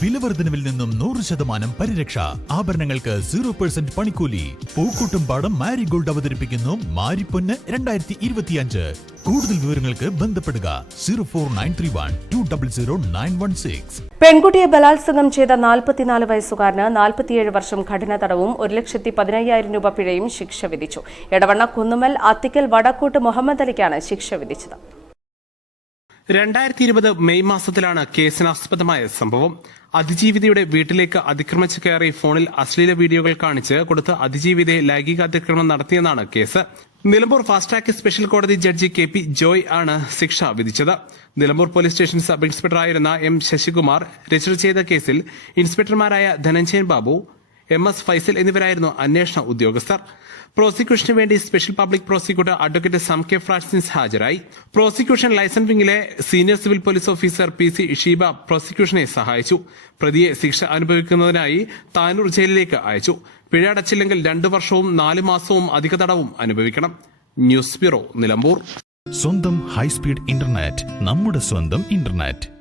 വിലവർദ്ധനവിൽ നിന്നും നൂറ് ശതമാനം പരിരക്ഷ. ആഭരണങ്ങൾക്ക് സീറോ പെർസെന്റ് പണിക്കൂലി. പൂക്കൂട്ടും പാടം മാരിഗോൾഡ് അവതരിപ്പിക്കുന്നു മാരിപ്പൊന്ന് രണ്ടായിരത്തി ഇരുപത്തിയഞ്ച് കൂടുതൽ വിവരങ്ങൾക്ക് ബന്ധപ്പെടുക zero four nine three one two double zero nine one six. പെൺകുട്ടിയെ ബലാത്സംഗം ചെയ്ത നാൽപ്പത്തിനാല് വയസ്സുകാരന് നാൽപ്പത്തിയേഴ് വർഷം കഠിന തടവും ഒരു ലക്ഷത്തി പതിനയ്യായിരം രൂപ പിഴയും ശിക്ഷ വിധിച്ചു. എടവണ്ണ കുന്നുമൽ അത്തിക്കൽ വടക്കൂട്ട് മുഹമ്മദ് അലിക്കാണ് ശിക്ഷ വിധിച്ചത്. രണ്ടായിരത്തി ഇരുപത് മെയ് മാസത്തിലാണ് കേസിനാസ്പദമായ സംഭവം. അതിജീവിതയുടെ വീട്ടിലേക്ക് അതിക്രമിച്ച് കയറി ഫോണിൽ അശ്ലീല വീഡിയോകൾ കാണിച്ച് കൊടുത്ത് അതിജീവിതയെ ലൈംഗിക അതിക്രമണം നടത്തിയെന്നാണ് case. Nilambur fast track special കോടതി ജഡ്ജി കെ പി ജോയ് ആണ് ശിക്ഷ വിധിച്ചത്. നിലമ്പൂർ പോലീസ് സ്റ്റേഷൻ സബ് ഇൻസ്പെക്ടറായിരുന്ന എം ശശികുമാർ രജിസ്റ്റർ ചെയ്ത കേസിൽ ഇൻസ്പെക്ടർമാരായ ധനഞ്ജയൻ ബാബു എം എസ് ഫൈസൽ എന്നിവരായിരുന്നു അന്വേഷണ ഉദ്യോഗസ്ഥർ. പ്രോസിക്യൂഷന് വേണ്ടി special public prosecutor advocate Sam K Francis ഹാജരായി. Prosecution liaison വിംഗിലെ senior civil police officer P C Sheeba പ്രോസിക്യൂഷനെ സഹായിച്ചു. പ്രതിയെ ശിക്ഷ അനുഭവിക്കുന്നതിനായി താനൂർ ജയിലിലേക്ക് അയച്ചു. പിഴ അടച്ചില്ലെങ്കിൽ രണ്ടു വർഷവും നാല് മാസവും അധിക തടവും അനുഭവിക്കണം. News bureau Nilambur. സ്വന്തം ഹൈസ്പീഡ് ഇന്റർനെറ്റ് നമ്മുടെ സ്വന്തം ഇന്റർനെറ്റ്.